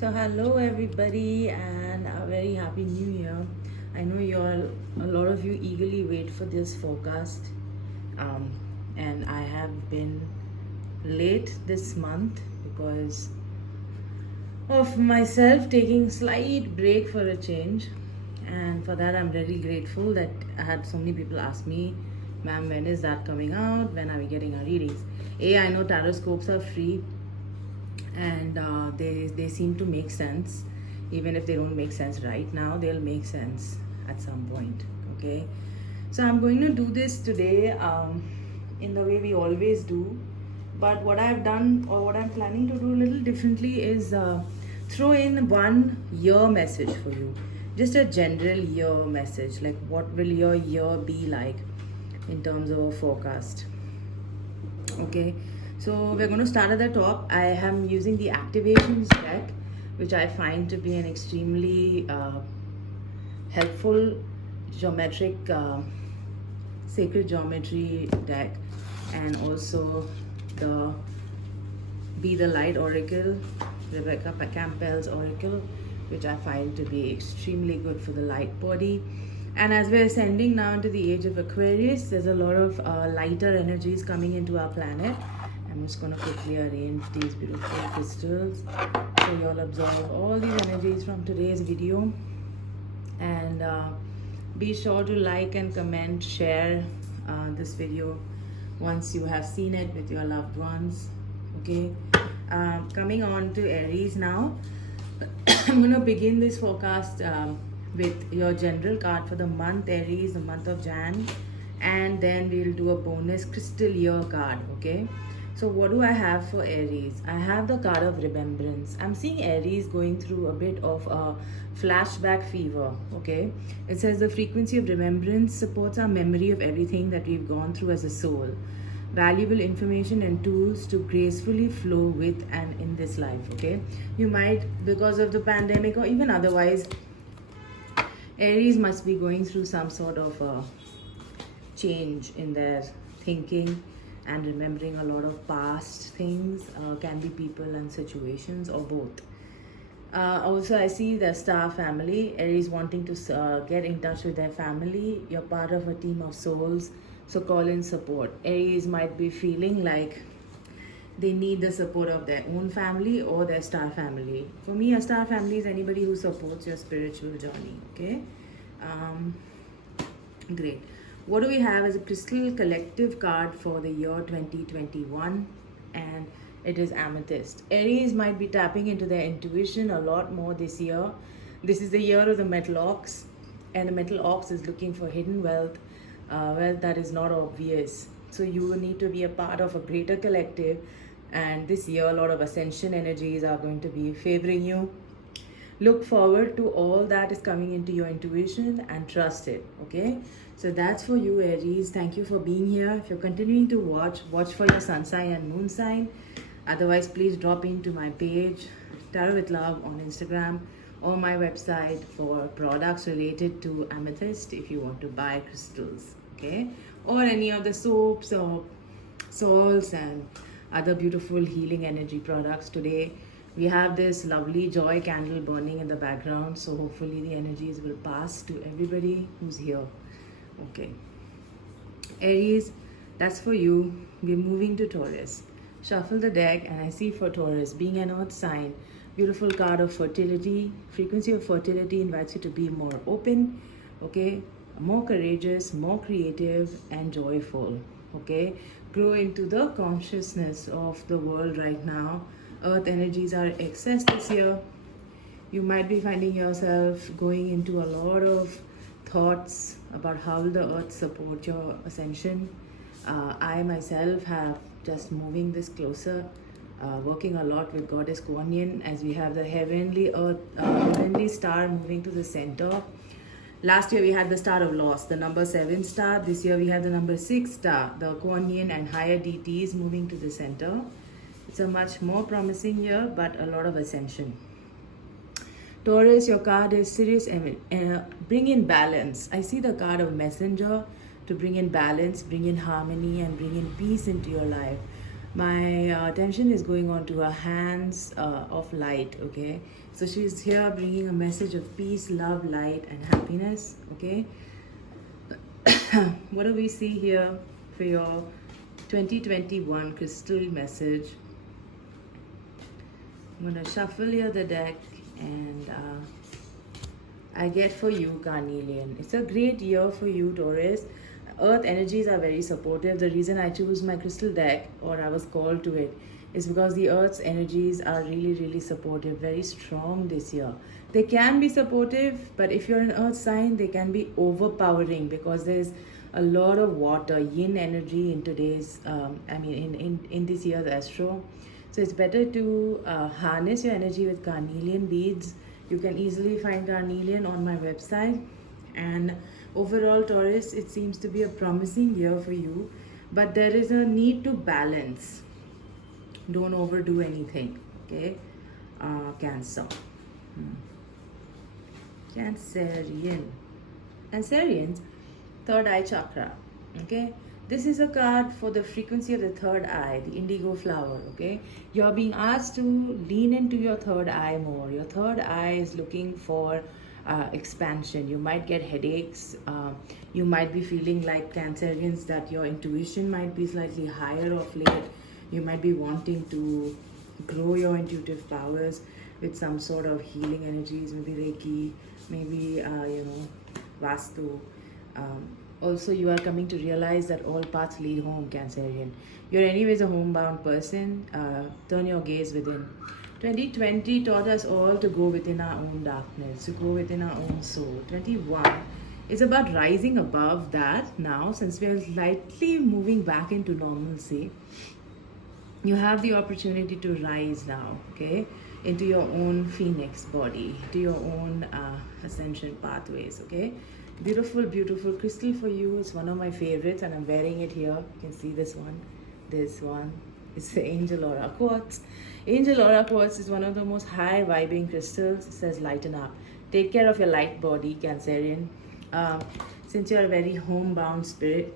So hello everybody and a very happy new year. I know a lot of you eagerly wait for this forecast, um, and I have been late this month because of myself taking slight break for a change, and for that I'm really grateful that I had so many people ask me, ma'am, when is that coming out? When are we getting our readings? I know Tarotscopes are free and they seem to make sense. Even if they don't make sense right now, they'll make sense at some point. Okay, so I'm going to do this today in the way we always do, but what I've done or what I'm planning to do a little differently is throw in one year message for you, just a general year message, like what will your year be like in terms of a forecast. Okay, so we're going to start at the top. I am using the activations deck, which I find to be an extremely helpful geometric sacred geometry deck, and also the Be the Light Oracle, Rebecca Campbell's Oracle, which I find to be extremely good for the light body. And as we're ascending now into the age of Aquarius, there's a lot of lighter energies coming into our planet. I'm just going to quickly arrange these beautiful crystals so you'll absorb all these energies from today's video. And be sure to like and comment, share this video once you have seen it with your loved ones. Okay, coming on to Aries now. I'm going to begin this forecast with your general card for the month Aries, the month of Jan, and then we'll do a bonus crystal year card. Okay, so what do I have for Aries? I have the card of remembrance. I'm seeing Aries going through a bit of a flashback fever. Okay, it says the frequency of remembrance supports our memory of everything that we've gone through as a soul, valuable information and tools to gracefully flow with and in this life. Okay, you might, because of the pandemic or even otherwise, Aries must be going through some sort of a change in their thinking and remembering a lot of past things. Can be people and situations or both. Also, I see the star family. Aries wanting to get in touch with their family. You're part of a team of souls, so call in support. Aries might be feeling like they need the support of their own family or their star family. For me, a star family is anybody who supports your spiritual journey. Okay, great. What do we have as a crystal collective card for the year 2021? And it is amethyst. Aries might be tapping into their intuition a lot more this year. This is the year of the metal ox, and the metal ox is looking for hidden wealth, wealth that is not obvious. So you need to be a part of a greater collective, and this year a lot of ascension energies are going to be favoring you. Look forward to all that is coming into your intuition and trust it. Okay, so that's for you, Aries. Thank you for being here. If you're continuing to watch for your sun sign and moon sign. Otherwise, please drop into my page Tarot with Love on Instagram or my website for products related to amethyst if you want to buy crystals. Okay, or any of the soaps or salts and other beautiful healing energy products. Today we have this lovely joy candle burning in the background, so hopefully the energies will pass to everybody who's here. Okay, Aries, that's for you. We're moving to Taurus. Shuffle the deck, and I see for Taurus, being an earth sign, beautiful card of fertility. Frequency of fertility invites you to be more open, okay, more courageous, more creative and joyful. Okay, grow into the consciousness of the world right now. Earth energies are excess this year. You might be finding yourself going into a lot of thoughts about how will the earth support your ascension. I myself have just moving this closer, working a lot with goddess Kuan Yin, as we have the heavenly earth, heavenly star moving to the center. Last year we had the star of loss, the number 7 star. This year we have the number 6 star, the Kuan Yin and higher deities moving to the center. It's a much more promising year, but a lot of ascension. Taurus, your card is serious. Bring in balance. I see the card of messenger to bring in balance, bring in harmony, and bring in peace into your life. My attention is going on to her hands of light, okay? So she's here bringing a message of peace, love, light, and happiness, okay? What do we see here for your 2021 crystal message? I'm going to shuffle here the deck and I get for you carnelian. It's a great year for you, Taurus. Earth energies are very supportive. The reason I choose my crystal deck, or I was called to it, is because the Earth's energies are really, really supportive, very strong this year. They can be supportive, but if you're an Earth sign, they can be overpowering because there's a lot of water, yin energy in today's, in this year's astro. So it's better to harness your energy with carnelian beads. You can easily find carnelian on my website. And overall, Taurus, it seems to be a promising year for you, but there is a need to balance. Don't overdo anything, okay? Cancer. Cancerians, third eye chakra, okay? This is a card for the frequency of the third eye, the indigo flower, okay? You're being asked to lean into your third eye more. Your third eye is looking for expansion. You might get headaches. You might be feeling like Cancerians that your intuition might be slightly higher of late. You might be wanting to grow your intuitive powers with some sort of healing energies, maybe Reiki, maybe, Vastu. Also, you are coming to realize that all paths lead home, Cancerian. You're anyways a homebound person. Turn your gaze within. 2020 taught us all to go within our own darkness, to go within our own soul. 21 is about rising above that now, since we are slightly moving back into normalcy. You have the opportunity to rise now, okay, into your own phoenix body, to your own ascension pathways, okay? Beautiful, beautiful crystal for you. It's one of my favorites and I'm wearing it here. You can see this one. It's the Angel Aura Quartz. Angel Aura Quartz is one of the most high vibing crystals. It says lighten up. Take care of your light body, Cancerian. Since you're a very homebound spirit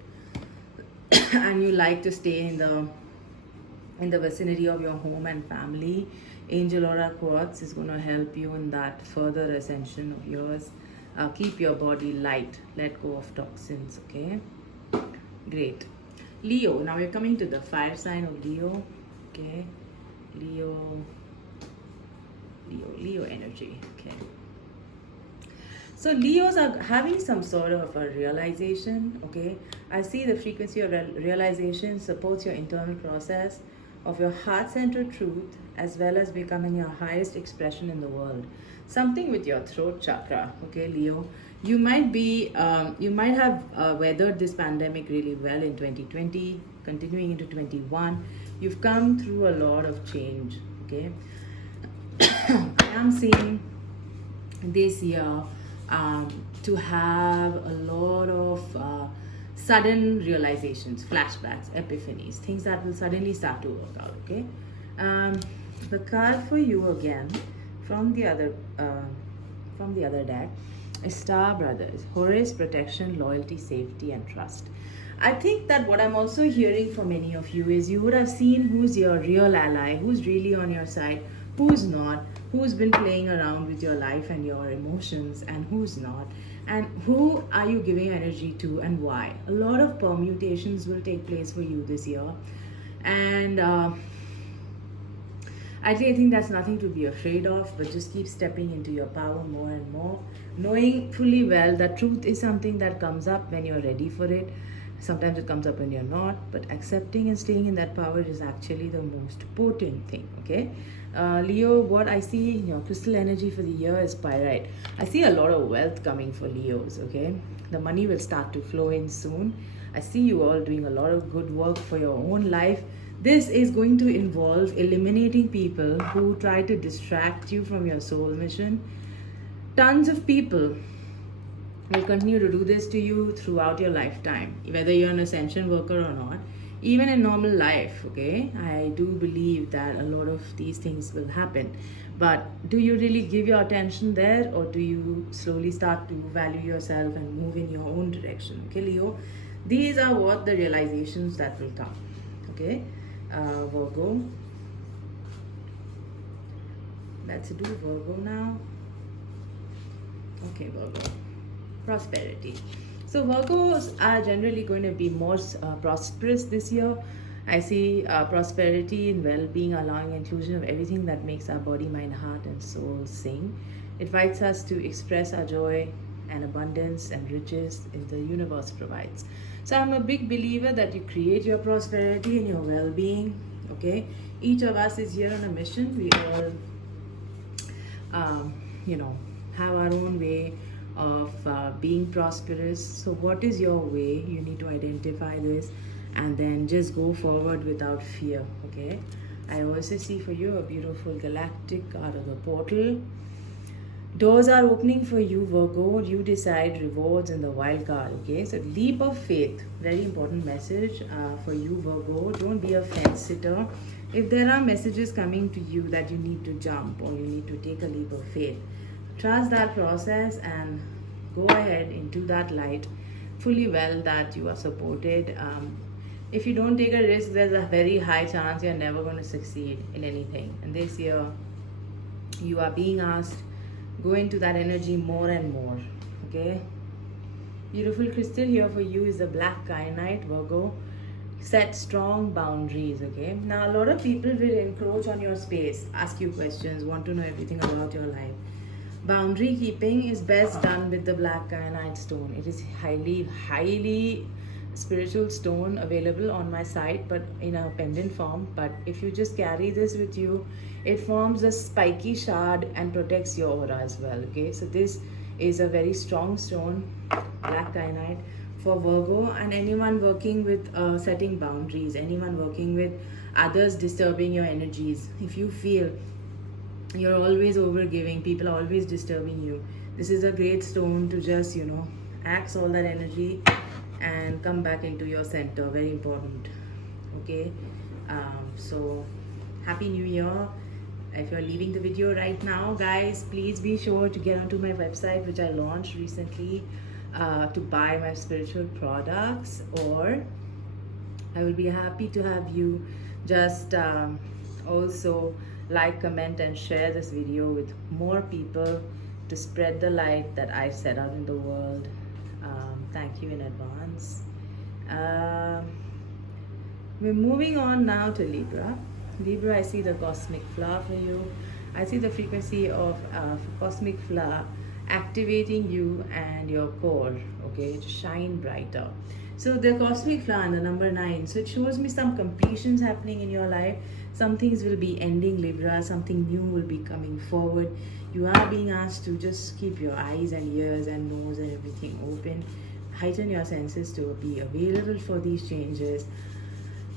and you like to stay in the vicinity of your home and family, Angel Aura Quartz is going to help you in that further ascension of yours. Keep your body light. Let go of toxins, okay? Great. Leo. Now we're coming to the fire sign of Leo, okay? Leo energy, okay? So Leos are having some sort of a realization, okay? I see the frequency of realization supports your internal process of your heart-centered truth as well as becoming your highest expression in the world. Something with your throat chakra, okay, Leo? You might have weathered this pandemic really well in 2020, continuing into 21. You've come through a lot of change, okay? I am seeing this year to have a lot of sudden realizations, flashbacks, epiphanies, things that will suddenly start to work out, okay? The card for you again from the other deck is Star Brothers, Horus, protection, loyalty, safety, and trust. I think that what I'm also hearing from many of you is you would have seen who's your real ally, who's really on your side, who's not, who's been playing around with your life and your emotions, and who's not, and who are you giving energy to and why. A lot of permutations will take place for you this year, and I think that's nothing to be afraid of, but just keep stepping into your power more and more, knowing fully well that truth is something that comes up when you're ready for it. Sometimes it comes up when you're not, but accepting and staying in that power is actually the most potent thing, okay? Leo, what I see in your crystal energy for the year is pyrite. I see a lot of wealth coming for Leos, okay? The money will start to flow in soon. I see you all doing a lot of good work for your own life. This is going to involve eliminating people who try to distract you from your soul mission. Tons of people will continue to do this to you throughout your lifetime, whether you're an ascension worker or not. Even in normal life, okay, I do believe that a lot of these things will happen. But do you really give your attention there, or do you slowly start to value yourself and move in your own direction? Okay, Leo, these are what the realizations that will come, okay? Virgo. Let's do Virgo now. Okay, Virgo. Prosperity. So Virgos are generally going to be more prosperous this year. I see prosperity and well-being, allowing inclusion of everything that makes our body, mind, heart, and soul sing. It invites us to express our joy and abundance and riches in the universe provides. So I'm a big believer that you create your prosperity and your well-being. Okay, each of us is here on a mission. We all, have our own way of being prosperous. So what is your way? You need to identify this and then just go forward without fear. Okay, I also see for you a beautiful galactic out of the portal. Doors are opening for you, Virgo. You decide rewards in the wild card. Okay, so leap of faith, very important message for you, Virgo. Don't be a fence sitter. If there are messages coming to you that you need to jump or you need to take a leap of faith, trust that process and go ahead into that light, fully well that you are supported. If you don't take a risk, there's a very high chance you're never going to succeed in anything. And this year, you are being asked, go into that energy more and more. Okay, beautiful crystal here for you is the black kyanite, Virgo. Set strong boundaries. Okay, now a lot of people will encroach on your space, ask you questions, want to know everything about your life. Boundary keeping is best done with the black kyanite stone. It is highly spiritual stone available on my site, but in a pendant form. But if you just carry this with you, it forms a spiky shard and protects your aura as well. Okay, so this is a very strong stone, black kyanite, for Virgo and anyone working with setting boundaries, anyone working with others disturbing your energies. If you feel you're always overgiving, people are always disturbing you, this is a great stone to just axe all that energy and come back into your center. Very important. Okay, so happy new year. If you're leaving the video right now, guys, please be sure to get onto my website, which I launched recently, to buy my spiritual products, or I will be happy to have you just also like, comment, and share this video with more people to spread the light that I set out in the world. Thank you in advance. We're moving on now to Libra. Libra, I see the cosmic flower for you. I see the frequency of cosmic flower activating you and your core, okay, to shine brighter. So the cosmic flower, the number 9, so it shows me some completions happening in your life. Some things will be ending, Libra. Something new will be coming forward. You are being asked to just keep your eyes and ears and nose and everything open. Heighten your senses to be available for these changes.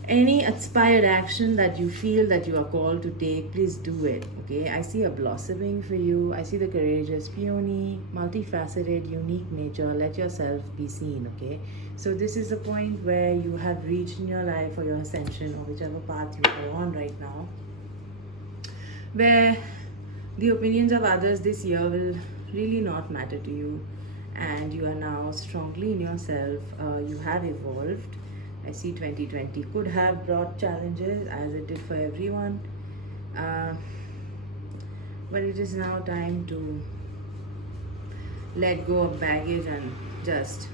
Any inspired action that you feel that you are called to take, please do it. Okay, I see a blossoming for you. I see the courageous peony, multifaceted, unique nature. Let yourself be seen. Okay, so this is the point where you have reached in your life for your ascension, or whichever path you are on right now, where the opinions of others this year will really not matter to you, and you are now strongly in yourself. You have evolved. I see 2020 could have brought challenges, as it did for everyone, but it is now time to let go of baggage and just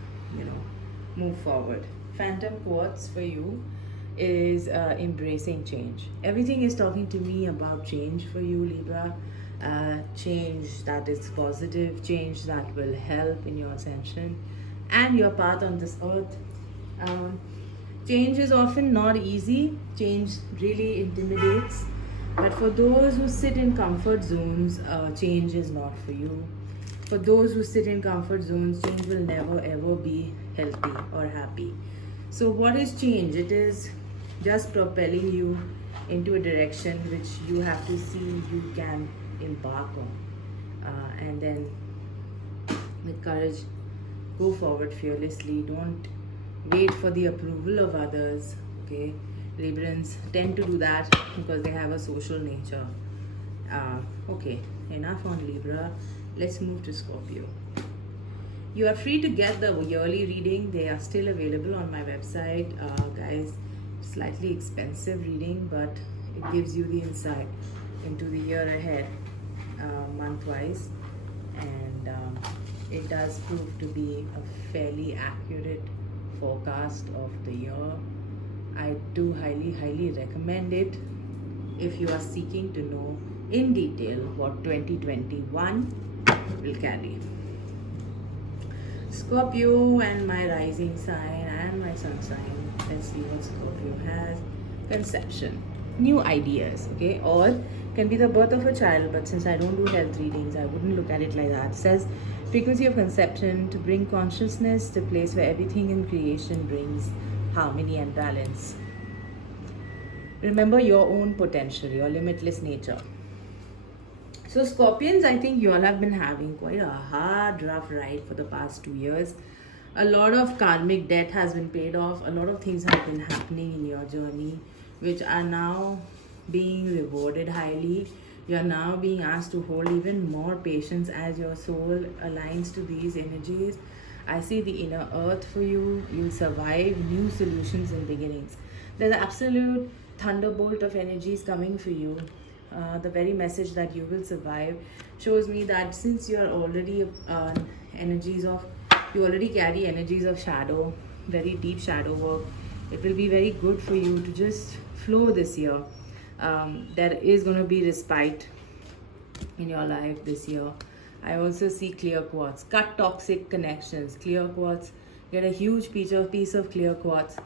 move forward. Phantom quartz for you is embracing change. Everything is talking to me about change for you, Libra. Change that is positive, change that will help in your ascension and your path on this earth. Change is often not easy. Change really intimidates. But for those who sit in comfort zones, change is not for you. For those who sit in comfort zones, change will never ever be healthy or happy. So what is change? It is just propelling you into a direction which you have to see you can embark on. And then with courage, go forward fearlessly. Don't wait for the approval of others. Okay, Librans tend to do that because they have a social nature. Okay, enough on Libra. Let's move to Scorpio. You are free to get the yearly reading. They are still available on my website. Guys, slightly expensive reading, but it gives you the insight into the year ahead, month-wise, and it does prove to be a fairly accurate forecast of the year. I do highly recommend it if you are seeking to know in detail what 2021 will carry. Scorpio and my rising sign and my sun sign. Let's see what Scorpio has. Conception, new ideas, okay, or can be the birth of a child, but since I don't do health readings, I wouldn't look at it like that. It says frequency of conception, to bring consciousness to a place where everything in creation brings harmony and balance. Remember your own potential, your limitless nature. So Scorpions, I think you all have been having quite a hard, rough ride for the past 2 years. A lot of karmic debt has been paid off. A lot of things have been happening in your journey, which are now being rewarded highly. You're now being asked to hold even more patience as your soul aligns to these energies. I see the inner earth for you. You'll survive new solutions and beginnings. There's an absolute thunderbolt of energies coming for you. The very message that you will survive shows me that since you are already you already carry energies of shadow, very deep shadow work, it will be very good for you to just flow this year. There is going to be respite in your life this year. I also see clear quartz. Cut toxic connections. Clear quartz. Get a huge piece of clear quartz.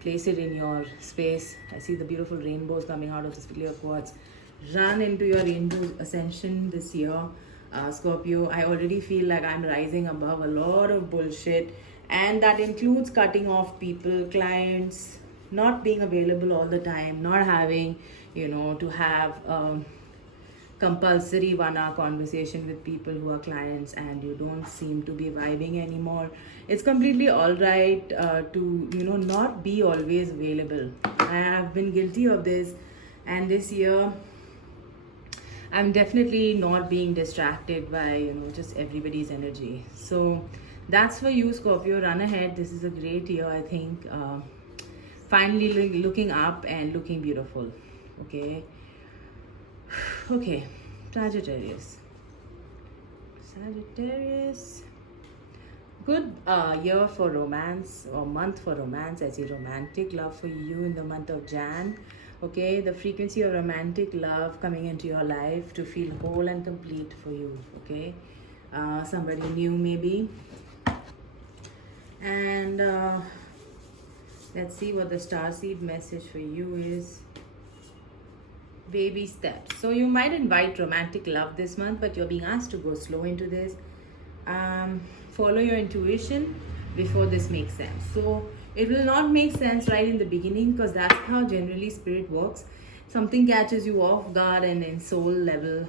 Place it in your space. I see the beautiful rainbows coming out of this clear quartz. Run into your rainbow ascension this year, Scorpio. I already feel like I'm rising above a lot of bullshit, and that includes cutting off people, clients, not being available all the time, not having, to have compulsory 1 hour conversation with people who are clients and you don't seem to be vibing anymore. It's completely all right to not be always available. I have been guilty of this, and this year I'm definitely not being distracted by just everybody's energy. So that's for you, Scorpio. Run ahead. This is a great year, I think. Finally looking up and looking beautiful. Okay, Sagittarius. Good year for romance, or month for romance. I see romantic love for you in the month of Jan. Okay, the frequency of romantic love coming into your life to feel whole and complete for you. Okay, somebody new maybe. And let's see what the starseed message for you is. Baby steps. So you might invite romantic love this month, but you're being asked to go slow into this. Follow your intuition before this makes sense. So it will not make sense right in the beginning, because that's how generally spirit works. Something catches you off guard, and in soul level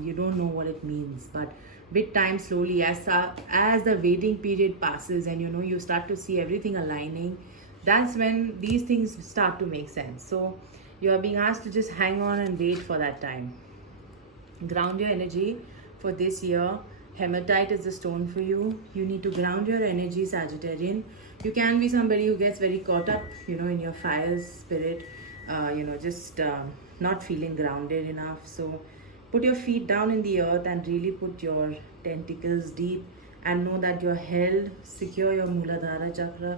you don't know what it means, but with time, slowly, as the waiting period passes and you start to see everything aligning, that's when these things start to make sense. So you are being asked to just hang on and wait for that time. Ground your energy for this year. Hematite is the stone for you. You need to ground your energy, Sagittarian. You can be somebody who gets very caught up, in your fire spirit, just not feeling grounded enough. So put your feet down in the earth and really put your tentacles deep and know that you're held. Secure your Muladhara chakra.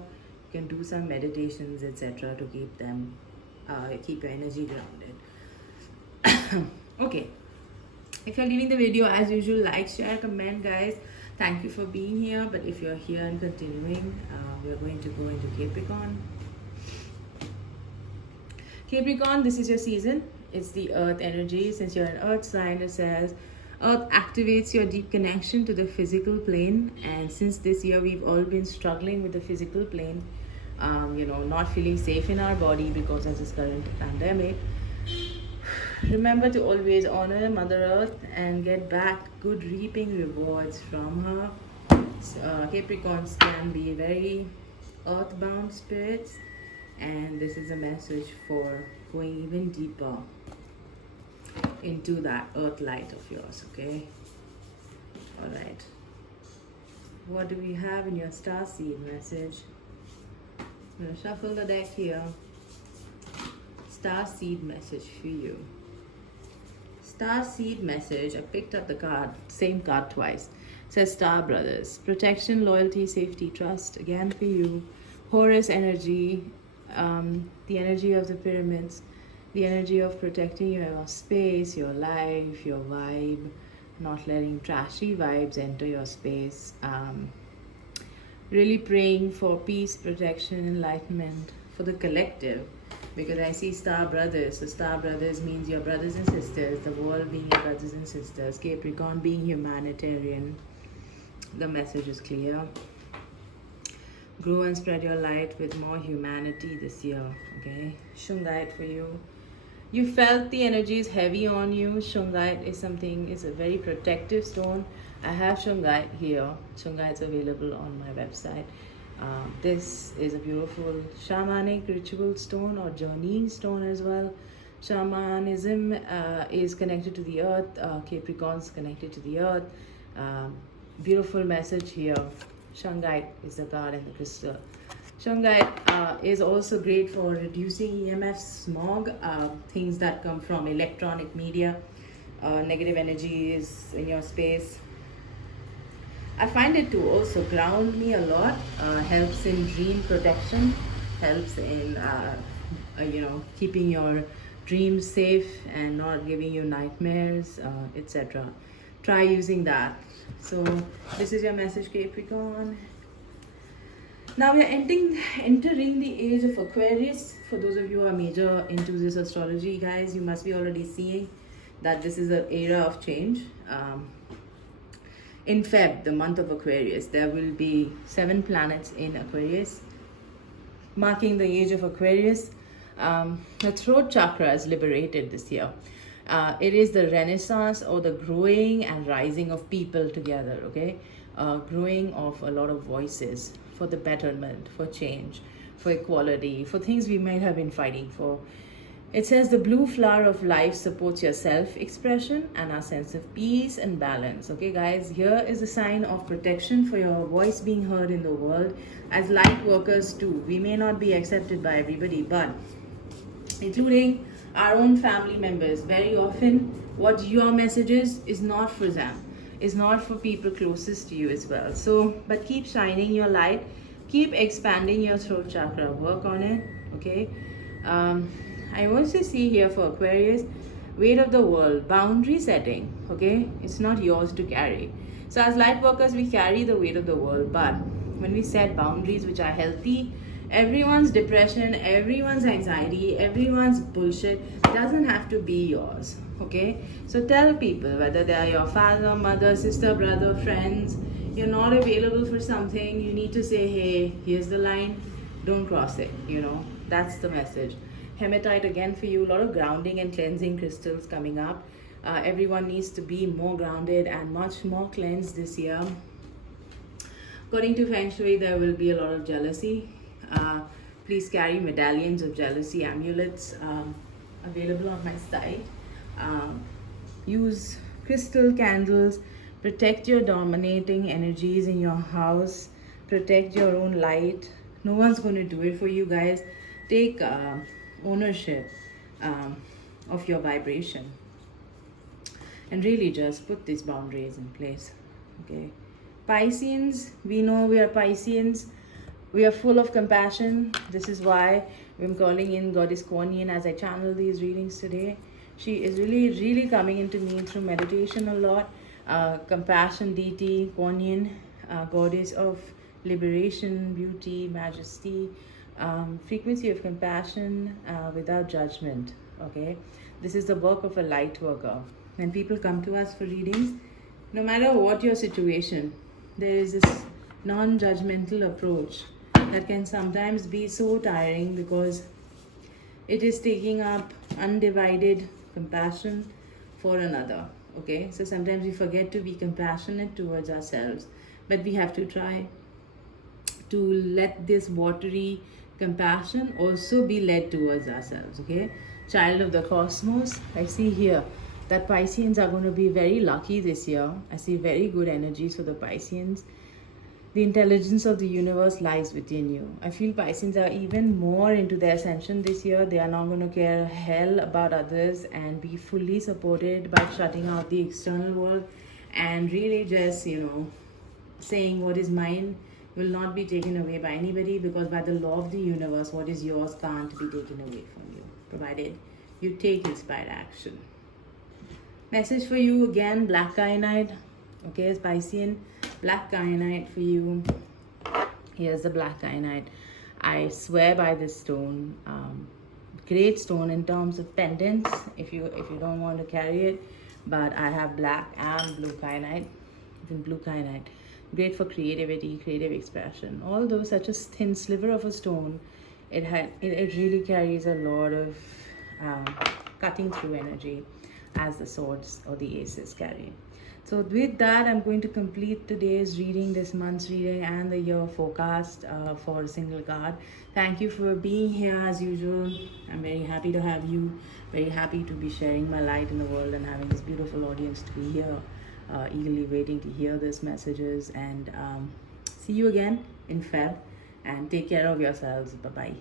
You can do some meditations, etc. to keep your energy grounded. Okay. If you're leaving the video, as usual, like, share, comment, guys. Thank you for being here. But if you're here and continuing, we're going to go into Capricorn. Capricorn, this is your season. It's the earth energy. Since you're an earth sign, it says earth activates your deep connection to the physical plane. And since this year we've all been struggling with the physical plane, not feeling safe in our body because of this current pandemic, remember to always honor Mother Earth and get back good reaping rewards from her. Capricorns can be very earthbound spirits, and this is a message for going even deeper into that earth light of yours. Okay, all right, what do we have in your starseed message? I'm gonna shuffle the deck here. star seed message for you. Star seed message. I picked up the card, same card twice. It says Star Brothers. Protection, loyalty, safety, trust. Again for you. Horus energy, the energy of the pyramids, the energy of protecting your space, your life, your vibe, not letting trashy vibes enter your space. Really praying for peace, protection, enlightenment for the collective, because I see Star Brothers. So Star Brothers means your brothers and sisters, the world being your brothers and sisters, Capricorn being humanitarian. The message is clear. Grow and spread your light with more humanity this year, okay? Shungite for you. You felt the energy is heavy on you. Shungite is something, it's a very protective stone. I have Shungite here. Shungite is available on my website. This is a beautiful shamanic ritual stone or journeying stone as well. Shamanism is connected to the earth. Capricorn's connected to the earth. Beautiful message here. Shungite is the card in the crystal. Shungite is also great for reducing EMF smog, things that come from electronic media, negative energies in your space. I find it to also ground me a lot, helps in dream protection, helps in keeping your dreams safe and not giving you nightmares, etc. Try using that. So this is your message, Capricorn. Now we are entering the age of Aquarius. For those of you who are major into this astrology, guys, you must be already seeing that this is an era of change. In Feb, the month of Aquarius, there will be 7 planets in Aquarius, marking the age of Aquarius. The throat chakra is liberated this year. It is the renaissance or the growing and rising of people together, okay? Growing of a lot of voices for the betterment, for change, for equality, for things we might have been fighting for. It says the blue flower of life supports your self-expression and our sense of peace and balance. Okay, guys, here is a sign of protection for your voice being heard in the world. As light workers too, we may not be accepted by everybody, but including our own family members, very often what your message is not for them, is not for people closest to you as well. So, but keep shining your light, keep expanding your throat chakra, work on it, okay? I also see here for Aquarius, weight of the world, boundary setting, okay? It's not yours to carry. So as light workers, we carry the weight of the world, but when we set boundaries which are healthy, everyone's depression, everyone's anxiety, everyone's bullshit doesn't have to be yours, okay? So tell people, whether they are your father, mother, sister, brother, friends, you're not available for something, you need to say, hey, here's the line, don't cross it, you know? That's the message. Hematite again for you, a lot of grounding and cleansing crystals coming up. Everyone needs to be more grounded and much more cleansed this year. According to Feng Shui, there will be a lot of jealousy. Please carry medallions of jealousy, amulets available on my site. Use crystal candles, protect your dominating energies in your house, protect your own light. No one's going to do it for you, guys. Take ownership of your vibration and really just put these boundaries in place, okay? Pisceans, we know we are Pisceans. We are full of compassion. This is why I'm calling in Goddess Kuan Yin as I channel these readings today. She is really coming into me through meditation a lot. Compassion deity, Kuan Yin, goddess of liberation, beauty, majesty, frequency of compassion without judgment, okay? This is the work of a light worker. When people come to us for readings, no matter what your situation, there is this non-judgmental approach that can sometimes be so tiring because it is taking up undivided compassion for another, okay? So sometimes we forget to be compassionate towards ourselves, but we have to try to let this watery compassion also be led towards ourselves, okay? Child of the cosmos, I see here that Pisceans are going to be very lucky this year. I see very good energies for the Pisceans. The intelligence of the universe lies within you. I feel Pisceans are even more into their ascension this year. They are not going to care a hell about others and be fully supported by shutting out the external world and really just, saying what is mine will not be taken away by anybody, because by the law of the universe, what is yours can't be taken away from you, provided you take inspired action. Message for you again, black kyanite. Okay, it's Piscean, black kyanite for you. Here's the black kyanite. I swear by this stone. Great stone in terms of pendants, if you don't want to carry it. But I have black and blue kyanite. Even blue kyanite. Great for creativity, creative expression. Although such a thin sliver of a stone, it really carries a lot of cutting through energy, as the swords or the aces carry. So with that, I'm going to complete today's reading, this month's reading, and the year forecast for a single card. Thank you for being here as usual. I'm very happy to have you. Very happy to be sharing my light in the world and having this beautiful audience to be here, eagerly waiting to hear these messages. And see you again in Feb. And take care of yourselves. Bye-bye.